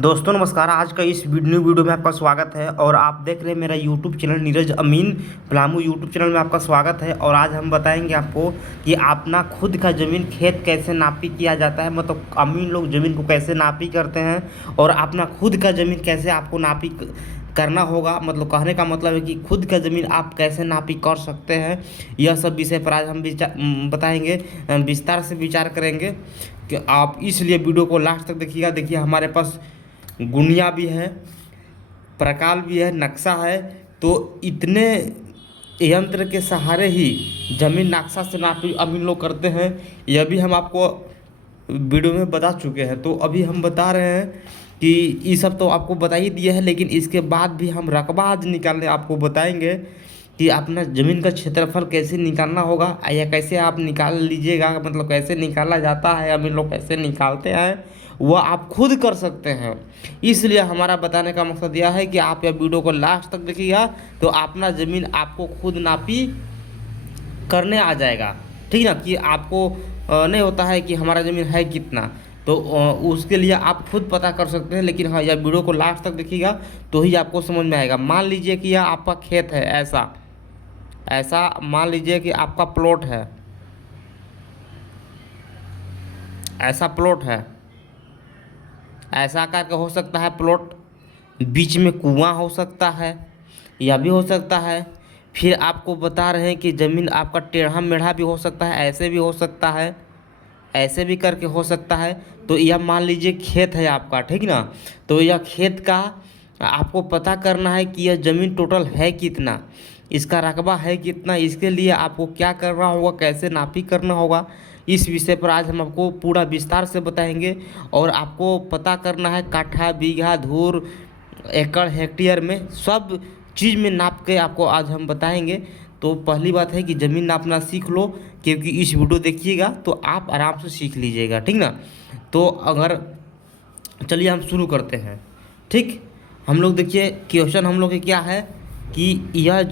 दोस्तों नमस्कार। आज का इस न्यू वीडियो में आपका स्वागत है और आप देख रहे हैं मेरा यूट्यूब चैनल नीरज अमीन पलामू यूट्यूब चैनल में आपका स्वागत है। और आज हम बताएंगे आपको कि अपना खुद का ज़मीन खेत कैसे नापी किया जाता है, मतलब अमीन लोग ज़मीन को कैसे नापी करते हैं और अपना खुद का ज़मीन कैसे आपको नापी करना होगा। मतलब कहने का मतलब है कि खुद का ज़मीन आप कैसे नापी कर सकते हैं। यह सब विषय पर आज हम बताएंगे, विस्तार से विचार करेंगे कि आप इसलिए वीडियो को लास्ट तक देखिएगा। देखिए हमारे पास गुनिया भी है, प्रकाल भी है, नक्शा है। तो इतने यंत्र के सहारे ही जमीन नक्शा से नापी अमीन लोग करते हैं। यह भी हम आपको वीडियो में बता चुके हैं। तो अभी हम बता रहे हैं कि ये सब तो आपको बता ही दिया है, लेकिन इसके बाद भी हम रकबा आज निकालने आपको बताएंगे कि अपना ज़मीन का क्षेत्रफल कैसे निकालना होगा या कैसे आप निकाल लीजिएगा। मतलब कैसे निकाला जाता है, अमीन लोग कैसे निकालते हैं, वह आप खुद कर सकते हैं। इसलिए हमारा बताने का मकसद यह है कि आप यह वीडियो को लास्ट तक देखिएगा तो अपना ज़मीन आपको खुद नापी करने आ जाएगा। ठीक ना, कि आपको नहीं होता है कि हमारा ज़मीन है कितना, तो उसके लिए आप खुद पता कर सकते हैं। लेकिन हाँ, यह वीडियो को लास्ट तक देखिएगा तो ही आपको समझ में आएगा। मान लीजिए कि यह आपका खेत है, ऐसा ऐसा मान लीजिए कि आपका प्लॉट है, ऐसा प्लॉट है, ऐसा करके हो सकता है प्लॉट, बीच में कुआं हो सकता है, यह भी हो सकता है। फिर आपको बता रहे हैं कि ज़मीन आपका टेढ़ा मेढ़ा भी हो सकता है, ऐसे भी हो सकता है, ऐसे भी करके हो सकता है। तो यह मान लीजिए खेत है आपका, ठीक ना। तो यह खेत का आपको पता करना है कि यह ज़मीन टोटल है कितना, इसका रकबा है कितना। इसके लिए आपको क्या करना होगा, कैसे नापी करना होगा, इस विषय पर आज हम आपको पूरा विस्तार से बताएंगे। और आपको पता करना है काठा, बीघा, धूर, एकड़, हेक्टेयर में सब चीज़ में नाप के आपको आज हम बताएंगे। तो पहली बात है कि ज़मीन नापना सीख लो, क्योंकि इस वीडियो देखिएगा तो आप आराम से सीख लीजिएगा, ठीक ना। तो अगर चलिए हम शुरू करते हैं। ठीक, हम लोग देखिए क्वेश्चन हम लोग के क्या है कि यह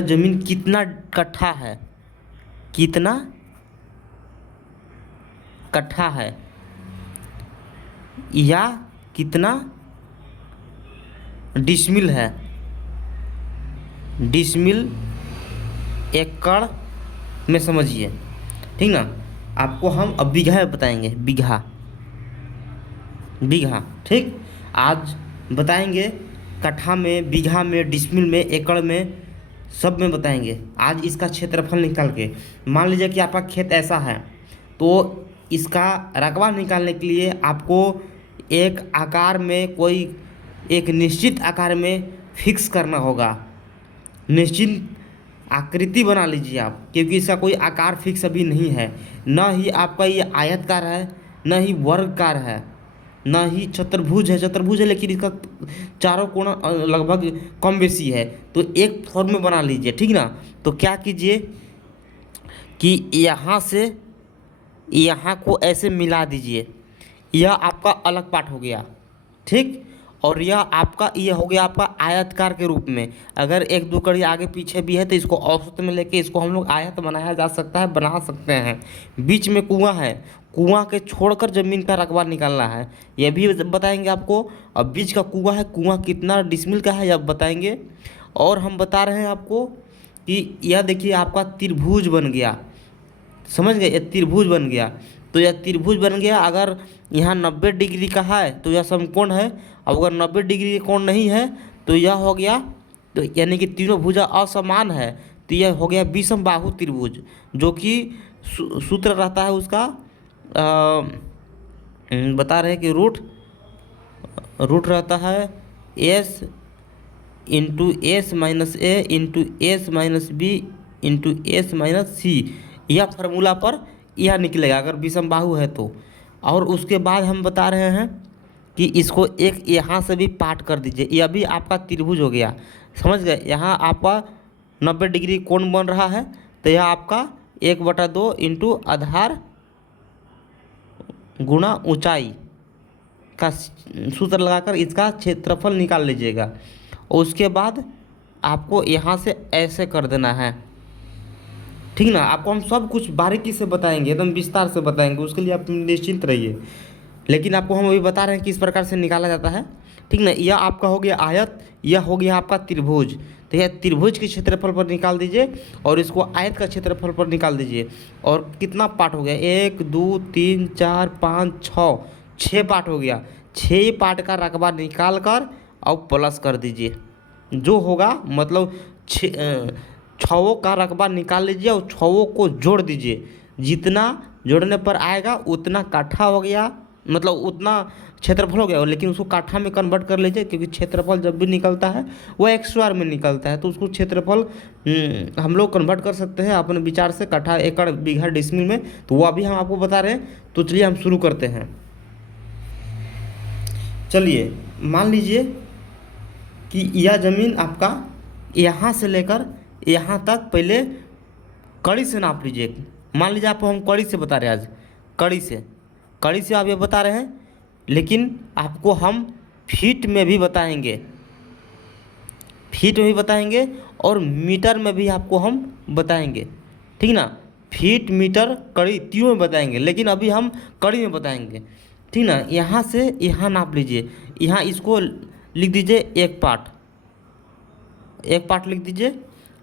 ज़मीन कितना कट्ठा है, कितना कट्ठा है, या कितना डिसमिल है, डिसमिल एकड़ में समझिए, ठीक ना। आपको हम अब बीघा में बताएंगे, बीघा, बीघा, ठीक। आज बताएंगे कट्ठा में, बीघा में, डिसमिल में, एकड़ में, सब में बताएंगे आज इसका क्षेत्रफल निकाल के। मान लीजिए कि आपका खेत ऐसा है, तो इसका रकबा निकालने के लिए आपको एक आकार में, कोई एक निश्चित आकार में फिक्स करना होगा। निश्चित आकृति बना लीजिए आप, क्योंकि इसका कोई आकार फिक्स अभी नहीं है। न ही आपका ये आयतकार है, न ही वर्गकार है, न ही चतुर्भुज है। चतुर्भुज है लेकिन इसका चारों कोण लगभग कम बेसी है। तो एक फॉर्म में बना लीजिए, ठीक ना। तो क्या कीजिए कि यहाँ से यहाँ को ऐसे मिला दीजिए, यह आपका अलग पार्ट हो गया, ठीक। और यह आपका, यह हो गया आपका आयतकार के रूप में। अगर एक दो कड़ी आगे पीछे भी है तो इसको औसत में लेके इसको हम लोग आयत बनाया जा सकता है, बना सकते हैं। बीच में कुआं है, कुआं के छोड़कर ज़मीन का रकबा निकालना है, यह भी बताएंगे आपको। अब बीच का कुआं है, कुआं कितना डिसमिल का है यह बताएंगे। और हम बता रहे हैं आपको कि यह देखिए आपका त्रिभुज बन गया, समझ गए, ये त्रिभुज बन गया। तो यह त्रिभुज बन गया। अगर यहाँ 90 डिग्री का है तो यह समकोण है, अब अगर 90 डिग्री का कोण नहीं है तो यह हो गया, तो यानी कि तीनों भुजा असमान है, तो यह हो गया विषम बाहु त्रिभुज। जो कि सूत्र रहता है उसका, बता रहे हैं कि रूट रहता है S into S minus A into S minus B into S minus C. यह फार्मूला पर यह निकलेगा अगर विषम बाहु है तो। और उसके बाद हम बता रहे हैं कि इसको एक यहाँ से भी पार्ट कर दीजिए, यह भी आपका त्रिभुज हो गया, समझ गए। यहाँ आपका 90 डिग्री कोण बन रहा है, तो यह आपका 1/2 इंटू आधार गुणा ऊंचाई का सूत्र लगाकर इसका क्षेत्रफल निकाल लीजिएगा। और उसके बाद आपको यहाँ से ऐसे कर देना है, ठीक ना। आपको हम सब कुछ बारीकी से बताएंगे, एकदम विस्तार से बताएंगे, उसके लिए आप निश्चिंत रहिए। लेकिन आपको हम अभी बता रहे हैं कि इस प्रकार से निकाला जाता है, ठीक ना। यह आपका हो गया आयत, यह हो गया आपका त्रिभुज। तो यह त्रिभुज के क्षेत्रफल पर निकाल दीजिए और इसको आयत का क्षेत्रफल पर निकाल दीजिए। और कितना पार्ट हो गया, 1 2 3 4 5 6, 6 पार्ट हो गया। 6 पार्ट का रकबा निकाल कर और प्लस कर दीजिए, जो होगा मतलब छवों का रकबा निकाल लीजिए और छवों को जोड़ दीजिए। जितना जोड़ने पर आएगा उतना काठा हो गया, मतलब उतना क्षेत्रफल हो गया। लेकिन उसको काठा में कन्वर्ट कर लीजिए, क्योंकि क्षेत्रफल जब भी निकलता है वो एक्स² में निकलता है। तो उसको क्षेत्रफल हम लोग कन्वर्ट कर सकते हैं अपने विचार से, काठा, एकड़, बीघा, डिसमिल में। तो वो अभी हम आपको बता रहे हैं। तो चलिए हम शुरू करते हैं। चलिए मान लीजिए कि यह ज़मीन आपका यहाँ से लेकर यहाँ तक पहले कड़ी से नाप लीजिए। मान लीजिए आपको हम कड़ी से बता रहे हैं, आज कड़ी से आप ये बता रहे हैं, लेकिन आपको हम फीट में भी बताएंगे, और मीटर में भी आपको हम बताएंगे, ठीक ना। फीट, मीटर, कड़ी तीनों में बताएंगे, लेकिन अभी हम कड़ी में बताएंगे, ठीक ना। यहाँ से यहाँ नाप लीजिए, यहाँ इसको लिख दीजिए एक पार्ट लिख दीजिए,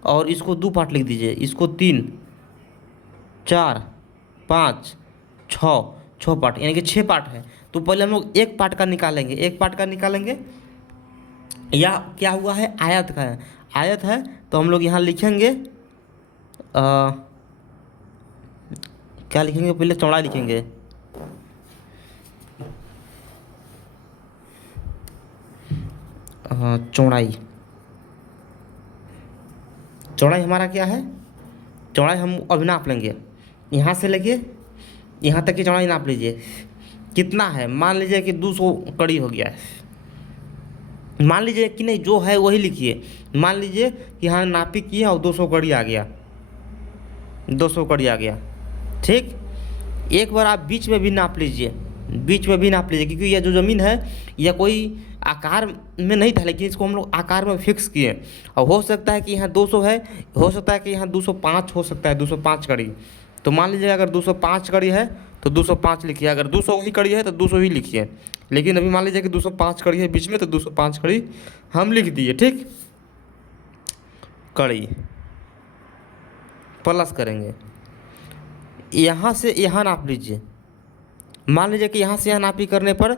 और इसको 2 पार्ट लिख दीजिए, इसको 3 4 5 6 पार्ट, यानी कि 6 पार्ट है। तो पहले हम लोग एक पार्ट का निकालेंगे। या क्या हुआ है, आयत का है, आयत है। तो हम लोग यहाँ लिखेंगे क्या लिखेंगे, पहले चौड़ाई लिखेंगे। चौड़ाई हमारा क्या है, चौड़ाई हम अभी नाप लेंगे। यहाँ से लेके यहाँ तक की चौड़ाई नाप लीजिए, कितना है। मान लीजिए कि 200 कड़ी हो गया है। मान लीजिए कि नहीं, जो है वही लिखिए। मान लीजिए कि हाँ नापी किए और 200 कड़ी आ गया, 200 कड़ी आ गया, ठीक। एक बार आप बीच में भी नाप लीजिए, क्योंकि यह जो ज़मीन है यह कोई आकार में नहीं था, लेकिन इसको हम लोग आकार में फिक्स किए। और हो सकता है कि यहाँ 200 है, हो सकता है कि यहाँ 205 हो सकता है, 205 कड़ी। तो मान लीजिए अगर 205 कड़ी है तो 205 लिखिए, अगर 200 ही कड़ी है तो 200 ही लिखिए। लेकिन अभी मान लीजिए कि 205 कड़ी है बीच में, तो 205 कड़ी हम लिख दिए, ठीक। कड़ी प्लस करेंगे, यहाँ से यहाँ नाप लीजिए। मान लीजिए कि यहाँ से यहाँ नापी करने पर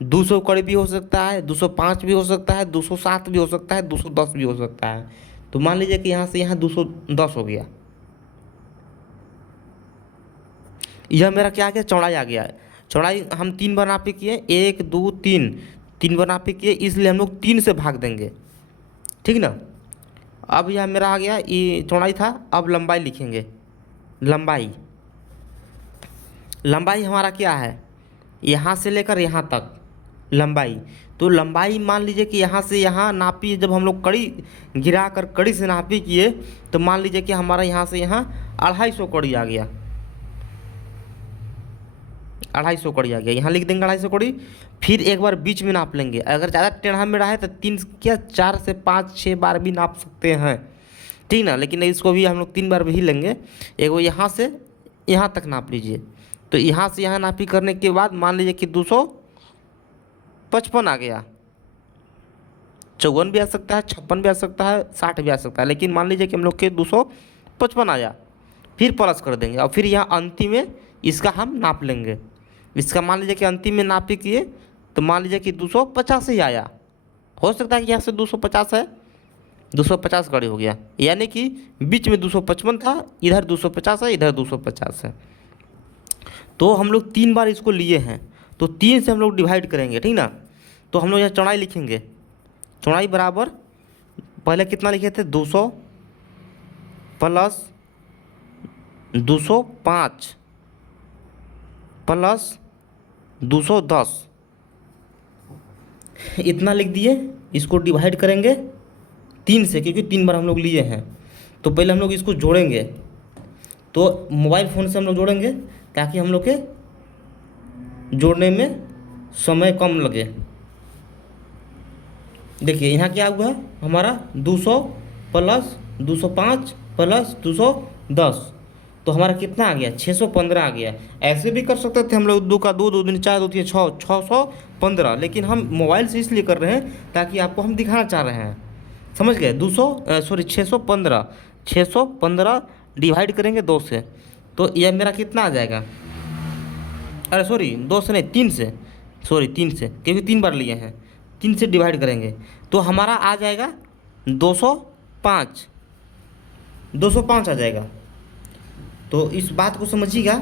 200 कड़ी भी हो सकता है, 205 भी हो सकता है, 207 भी हो सकता है, 210 भी हो सकता है। तो मान लीजिए कि यहाँ से यहाँ 210 हो गया। यह मेरा क्या आ गया, चौड़ाई आ गया। चौड़ाई हम 3 बार नापी किए, 1 2 3 बार नापी किए, इसलिए हम लोग 3 से भाग देंगे, ठीक ना। अब यह मेरा आ गया, ये चौड़ाई था। अब लंबाई लिखेंगे। लंबाई हमारा क्या है, यहाँ से लेकर यहाँ तक लंबाई। तो लंबाई मान लीजिए कि यहाँ से यहाँ नापी, जब हम लोग कड़ी गिरा कर कड़ी से नापी किए, तो मान लीजिए कि हमारा यहाँ से यहाँ 250 कड़ी आ गया, 250 कड़ी आ गया। यहाँ लिख देंगे 250 कड़ी। फिर एक बार बीच में नाप लेंगे, अगर ज़्यादा टेढ़ा मेढ़ा है तो 3 क्या 4 से 5 6 बार भी नाप सकते हैं, ठीक ना। लेकिन इसको भी हम लोग 3 बार भी लेंगे। एक वो यहाँ से यहाँ तक नाप लीजिए। तो यहाँ से यहाँ नापी करने के बाद मान लीजिए कि 255 आ गया। 54 भी आ सकता है, 56 भी आ सकता है, 60 भी आ सकता है, लेकिन मान लीजिए कि हम लोग के 255 आया। फिर प्लस कर देंगे और फिर यहाँ अंतिम में इसका हम नाप लेंगे। इसका मान लीजिए कि अंतिम में नापी किए तो मान लीजिए कि 250 ही आया। हो सकता है कि यहाँ से 250 है, 250 कड़ी हो गया, यानी कि बीच में 255 था, इधर 250 है, इधर 250 है। तो हम लोग 3 बार इसको लिए हैं, तो 3 से हम लोग डिवाइड करेंगे, ठीक ना। तो हम लोग यहाँ चौड़ाई लिखेंगे। चौड़ाई बराबर पहले कितना लिखे थे, 200 प्लस 205 प्लस 210, इतना लिख दिए। इसको डिवाइड करेंगे 3 से, क्योंकि 3 बार हम लोग लिए हैं। तो पहले हम लोग इसको जोड़ेंगे, तो मोबाइल फ़ोन से हम लोग जोड़ेंगे ताकि हम लोग के जोड़ने में समय कम लगे। देखिए यहाँ क्या हुआ है हमारा, 200 प्लस 205 प्लस 210, तो हमारा कितना आ गया, 615 आ गया। ऐसे भी कर सकते थे हम लोग, 2 का 2, 2 दूनी 4, 2 तिया 6, 615, लेकिन हम मोबाइल से इसलिए कर रहे हैं ताकि आपको हम दिखाना चाह रहे हैं, समझ गए। 615, 615 डिवाइड करेंगे 2 से, तो यह मेरा कितना आ जाएगा, अरे सॉरी 2 से नहीं 3 से, सॉरी 3 से, क्योंकि 3 बार लिए हैं, 3 से डिवाइड करेंगे तो हमारा आ जाएगा 205, 205 आ जाएगा। तो इस बात को समझिएगा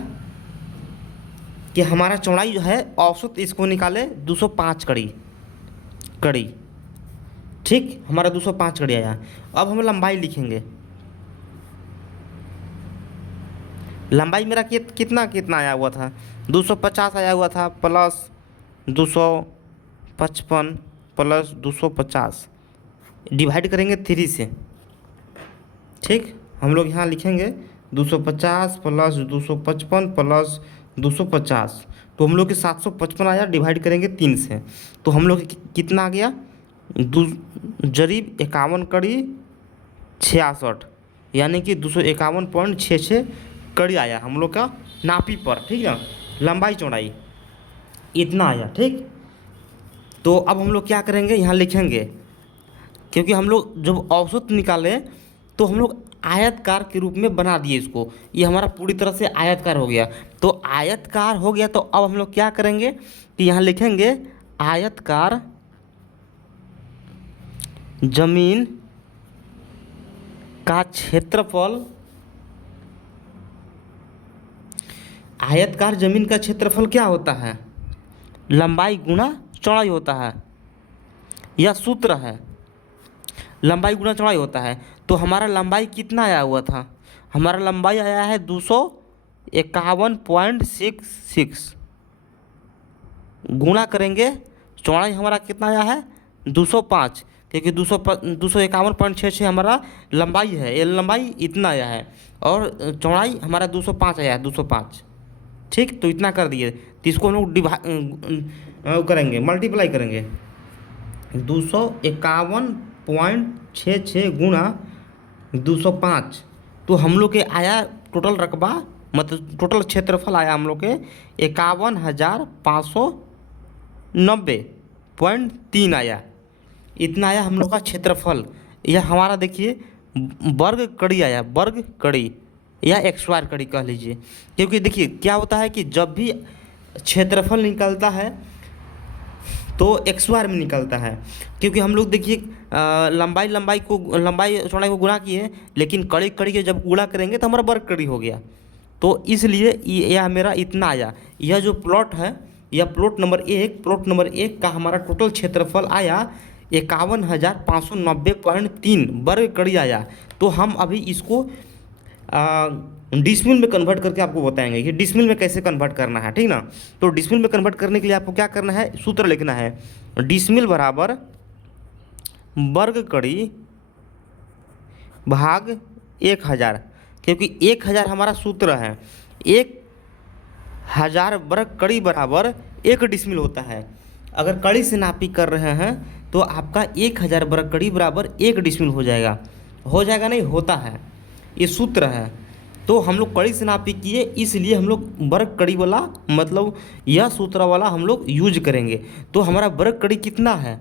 कि हमारा चौड़ाई जो है औसत इसको निकाले 205 कड़ी, ठीक, हमारा 205 कड़ी आया। अब हम लंबाई लिखेंगे, लंबाई मेरा कितना कितना आया हुआ था, 250 आया हुआ था, प्लस 255 प्लस 250 डिवाइड करेंगे 3 से, ठीक। हम लोग यहाँ लिखेंगे 250 प्लस 255 प्लस 250, तो हम लोग के 755 आया, डिवाइड करेंगे 3 से, तो हम लोग कितना आ गया, जरीब 51 कड़ी 66, यानी कि 251.66 कड़ी आया हम लोग का नापी पर, ठीक है। लंबाई चौड़ाई इतना आया, ठीक। तो अब हम लोग क्या करेंगे, यहाँ लिखेंगे, क्योंकि हम लोग जब औसत निकाले तो हम लोग आयतकार के रूप में बना दिए इसको, ये हमारा पूरी तरह से आयतकार हो गया। तो आयतकार हो गया तो अब हम लोग क्या करेंगे कि यहाँ लिखेंगे आयतकार जमीन का क्षेत्रफल, आयतकार जमीन का क्षेत्रफल क्या होता है, लंबाई गुणा चौड़ाई होता है, यह सूत्र है, लंबाई गुणा चौड़ाई होता है। तो हमारा लंबाई कितना आया हुआ था, हमारा लंबाई आया है 251.66, गुणा करेंगे चौड़ाई हमारा कितना आया है 205, क्योंकि 251.66 हमारा लंबाई है, ये लंबाई इतना आया है, और चौड़ाई हमारा 205 आया है, 205, ठीक। तो इतना कर दिए, तो इसको हम लोग करेंगे, मल्टीप्लाई करेंगे, 251.66 गुणा 205, तो हम लोग के आया टोटल रकबा, मतलब टोटल क्षेत्रफल आया हम लोग के 51,590.3 आया, इतना आया हम लोग का क्षेत्रफल। यह हमारा देखिए वर्ग कड़ी आया, वर्ग कड़ी या स्क्वायर कड़ी कह लीजिए, क्योंकि देखिए क्या होता है कि जब भी क्षेत्रफल निकलता है तो स्क्वायर में निकलता है, क्योंकि हम लोग देखिए लंबाई चौड़ाई को गुणा किए, लेकिन कड़ी के जब गुणा करेंगे तो हमारा वर्ग कड़ी हो गया, तो इसलिए यह मेरा इतना आया। यह जो प्लॉट है, यह प्लॉट नंबर 1 का हमारा टोटल क्षेत्रफल आया 51,590.3 वर्ग कड़ी आया। तो हम अभी इसको डिसमिल में कन्वर्ट करके आपको बताएंगे कि डिसमिल में कैसे कन्वर्ट करना है, ठीक ना। तो डिसमिल में कन्वर्ट करने के लिए आपको क्या करना है, सूत्र लिखना है, डिसमिल बराबर वर्ग कड़ी भाग 1000, क्योंकि 1000 हमारा सूत्र है, 1000 वर्ग कड़ी बराबर 1 डिसमिल होता है। अगर कड़ी से नापी कर रहे हैं तो आपका 1000 वर्ग कड़ी बराबर 1 डिसमिल हो जाएगा नहीं, होता है, ये सूत्र है। तो हम लोग कड़ी से नापी किए, इसलिए हम लोग वर्ग कड़ी वाला, मतलब यह सूत्र वाला हम लोग यूज करेंगे। तो हमारा वर्ग कड़ी कितना है,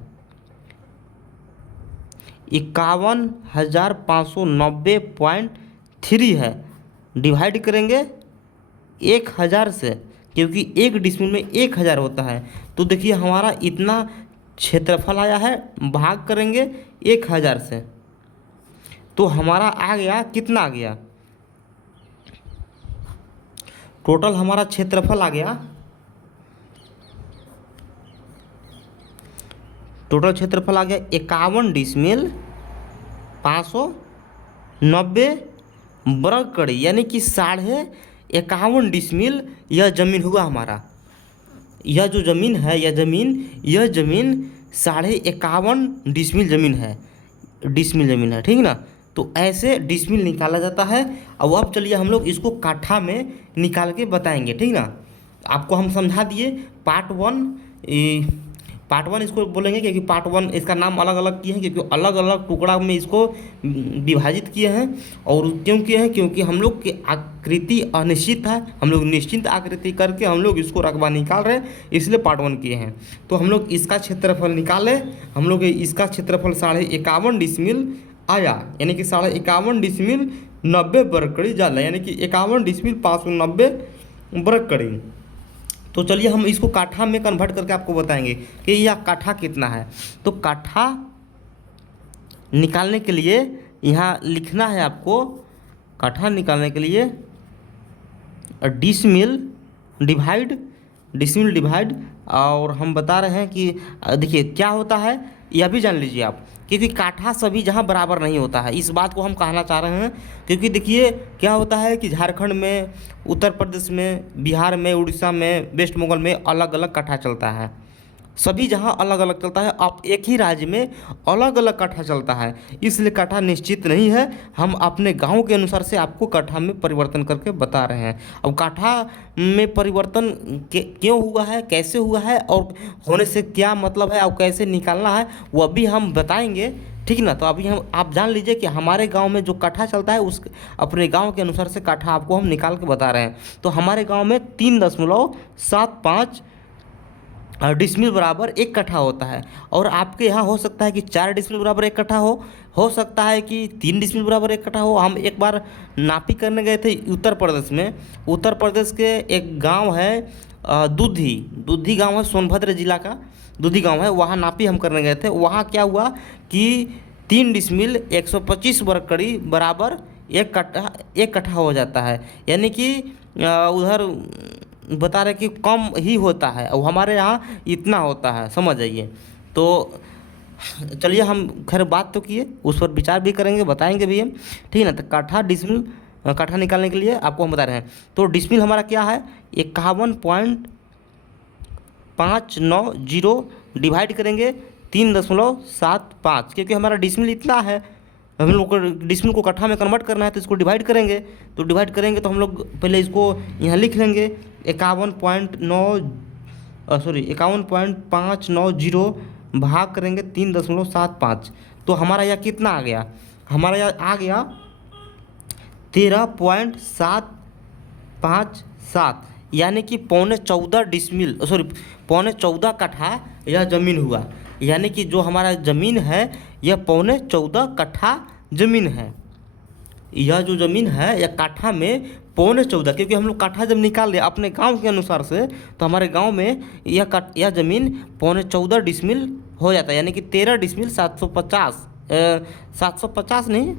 51,590.3 है, डिवाइड करेंगे 1000 से, क्योंकि 1 डिसमिल में 1000 होता है। तो देखिए हमारा इतना क्षेत्रफल आया है, भाग करेंगे 1000 से, तो हमारा आ गया, कितना आ गया, टोटल हमारा क्षेत्रफल आ गया, टोटल क्षेत्रफल आ गया 51 डिसमिल 590 वर्ग कड़ी, यानी कि 51.5 डिसमिल यह जमीन हुआ हमारा। यह जो जमीन है, यह जमीन 51.5 डिसमिल जमीन है, ठीक ना। तो ऐसे डिसमिल निकाला जाता है। अब चलिए हम लोग इसको काठा में निकाल के बताएंगे, ठीक ना। आपको हम समझा दिए पार्ट 1 पार्ट 1 इसको बोलेंगे क्योंकि पार्ट 1 इसका नाम अलग अलग किए हैं, क्योंकि अलग अलग टुकड़ा में इसको विभाजित किए हैं। और क्यों किए हैं? क्योंकि हम लोग की आकृति अनिश्चित है, हम लोग निश्चित आकृति करके हम लोग इसको रकबा निकाल रहे हैं, इसलिए पार्ट 1 किए हैं। तो हम लोग इसका क्षेत्रफल निकाले, हम लोग इसका क्षेत्रफल 51.5 डिसमिल आया, यानी कि 51.5 डिसमिल 90 वर्ग कड़ी ज़्यादा, यानी कि 51 डिसमिल 590 वर्ग कड़ी। तो चलिए हम इसको काठा में कन्वर्ट करके आपको बताएंगे कि यह काठा कितना है। तो काठा निकालने के लिए यहाँ लिखना है आपको, काठा निकालने के लिए डिसमिल डिवाइड, और हम बता रहे हैं कि देखिए क्या होता है यह भी जान लीजिए आप, क्योंकि काठा सभी जहाँ बराबर नहीं होता है, इस बात को हम कहना चाह रहे हैं। क्योंकि देखिए क्या होता है कि झारखंड में, उत्तर प्रदेश में, बिहार में, उड़ीसा में, वेस्ट बंगाल में अलग अलग काठा चलता है, सभी जहाँ अलग अलग चलता है। अब एक ही राज्य में अलग अलग काठा चलता है, इसलिए काठा निश्चित नहीं है। हम अपने गांव के अनुसार से आपको काठा में परिवर्तन करके बता रहे हैं। अब काठा में परिवर्तन क्यों हुआ है, कैसे हुआ है, और होने से क्या मतलब है, और कैसे निकालना है, वह भी हम बताएंगे, ठीक ना। तो अभी हम आप जान लीजिए कि हमारे गांव में जो काठा चलता है उस अपने गांव के अनुसार से काठा आपको हम निकाल के बता रहे हैं। तो हमारे गांव में 3.75 डिसमिल बराबर 1 कट्ठा होता है, और आपके यहाँ हो सकता है कि 4 डिसमिल बराबर 1 कट्ठा हो सकता है कि 3 डिसमिल बराबर 1 कट्ठा हो। हम एक बार नापी करने गए थे उत्तर प्रदेश में, उत्तर प्रदेश के एक गांव है दूधी गांव है, सोनभद्र जिला का दूधी गांव है, वहाँ नापी हम करने गए थे। वहाँ क्या हुआ कि 3 डिसमिल 125 वर्ग कड़ी बराबर 1 कट्ठा हो जाता है, यानी कि उधर बता रहे कि कम ही होता है, और हमारे यहाँ इतना होता है, समझ जाइए। तो चलिए हम खैर बात तो किए, उस पर विचार भी करेंगे, बताएंगे भी हम, ठीक है ना। तो काठा निकालने के लिए आपको हम बता रहे हैं। तो डिसमिल हमारा क्या है, 51.590 डिवाइड करेंगे 3.75, क्योंकि हमारा डिसमिल इतना है, हम लोग को डिसमिल को कट्ठा में कन्वर्ट करना है, तो इसको डिवाइड करेंगे। तो हम लोग पहले इसको यहाँ लिख लेंगे 51.590 भाग करेंगे 3.75। तो हमारा यह कितना आ गया, हमारा यह आ गया 13.757, यानी कि 14.14 कट्ठा यह ज़मीन हुआ। यानी कि जो हमारा ज़मीन है यह 14.15 कट्ठा ज़मीन है। यह जो ज़मीन है यह काठा में 14.15, क्योंकि हम लोग काठा जब निकाल लिया अपने गांव के अनुसार से, तो हमारे गांव में यह ज़मीन 14.15 डिसमिल हो जाता है, यानी कि 13 डिसमिल 750 नहीं,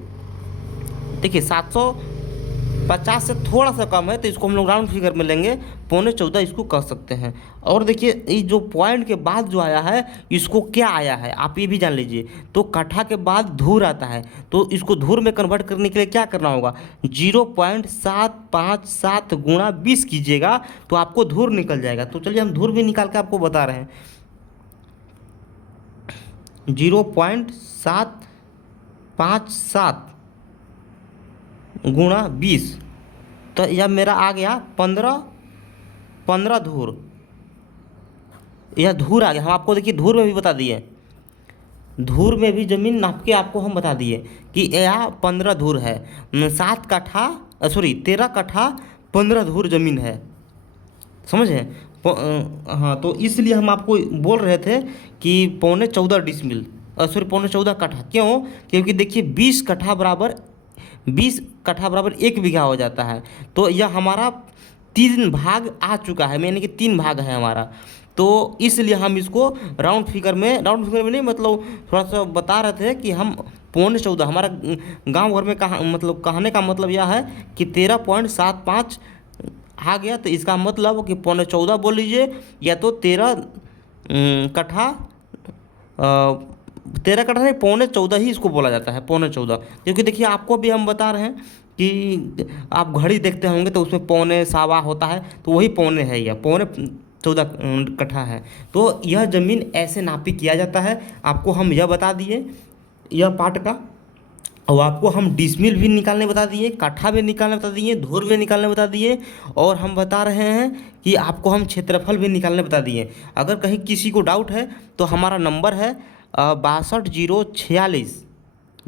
देखिए 750 से थोड़ा सा कम है, तो इसको हम लोग राउंड फिगर में लेंगे, 14.15 इसको कह सकते हैं। और देखिए ये जो पॉइंट के बाद जो आया है इसको क्या आया है आप ये भी जान लीजिए। तो कट्ठा के बाद धूर आता है, तो इसको धूर में कन्वर्ट करने के लिए क्या करना होगा, 0.757 गुणा 20 कीजिएगा, तो आपको धूर निकल जाएगा। तो चलिए हम धूर भी निकाल के आपको बता रहे हैं, 0.757 गुणा 20, तो यह मेरा आ गया 15 धूर, यह धूर आ गया। हम आपको देखिए धूर में भी बता दिए, धूर में भी ज़मीन नाप के आपको हम बता दिए कि यह 15 धूर है, 13 कट्ठा 15 धूर ज़मीन है, समझे। हाँ, तो इसलिए हम आपको बोल रहे थे कि 14.15 डिसमिल 14.15 कट्ठा, क्यों, क्योंकि देखिए 20 कट्ठा बराबर 1 बीघा हो जाता है। तो यह हमारा 3 भाग आ चुका है, यानी कि 3 भाग है हमारा। तो इसलिए हम इसको राउंड फिगर में नहीं, मतलब थोड़ा सा बता रहे थे कि हम 14.15 हमारा गांव भर में मतलब कहने का मतलब यह है कि 13.75 आ गया। तो इसका मतलब कि 14.15 बोल लीजिए, या तो 13 कट्ठा नहीं, 14.15 ही इसको बोला जाता है, 14.15। क्योंकि देखिए आपको भी हम बता रहे हैं कि आप घड़ी देखते होंगे तो उसमें पौने सवा होता है, तो वही पौने है, यह 14.15 कट्ठा है। तो यह ज़मीन ऐसे नापी किया जाता है, आपको हम यह बता दिए यह पार्ट का। और आपको हम डिसमिल भी निकालने बता दिए, कट्ठा भी निकालने बता दिए, धुर भी निकालने बता दिए, और हम बता रहे हैं कि आपको हम क्षेत्रफल भी निकालने बता दिए। अगर कहीं किसी को डाउट है तो हमारा नंबर है 62 046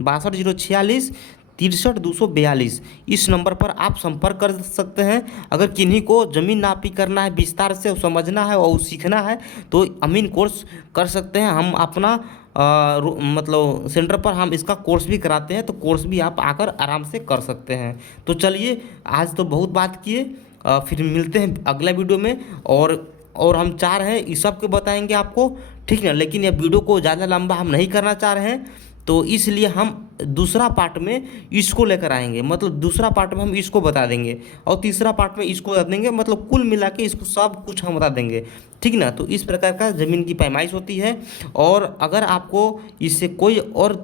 62 046 63 242। इस नंबर पर आप संपर्क कर सकते हैं। अगर किन्हीं को ज़मीन नापी करना है, विस्तार से समझना है और सीखना है तो अमीन कोर्स कर सकते हैं। हम अपना मतलब सेंटर पर हम इसका कोर्स भी कराते हैं, तो कोर्स भी आप आकर आराम से कर सकते हैं। तो चलिए, आज तो बहुत बात किए, फिर मिलते हैं अगला वीडियो में। और हम चाह रहे हैं इस सब के बताएंगे आपको, ठीक ना, लेकिन ये वीडियो को ज़्यादा लंबा हम नहीं करना चाह रहे हैं, तो इसलिए हम दूसरा पार्ट में इसको लेकर आएंगे। मतलब दूसरा पार्ट में हम इसको बता देंगे और तीसरा पार्ट में इसको बता देंगे, मतलब कुल मिला के इसको सब कुछ हम बता देंगे, ठीक ना। तो इस प्रकार का ज़मीन की पैमाइश होती है। और अगर आपको इससे कोई और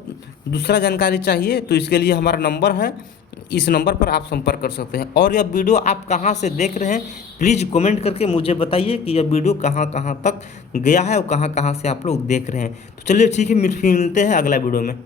दूसरा जानकारी चाहिए तो इसके लिए हमारा नंबर है, इस नंबर पर आप संपर्क कर सकते हैं। और यह वीडियो आप कहाँ से देख रहे हैं प्लीज़ कमेंट करके मुझे बताइए कि यह वीडियो कहाँ कहाँ तक गया है और कहाँ कहाँ से आप लोग देख रहे हैं। तो चलिए ठीक है, फिर मिलते हैं अगला वीडियो में।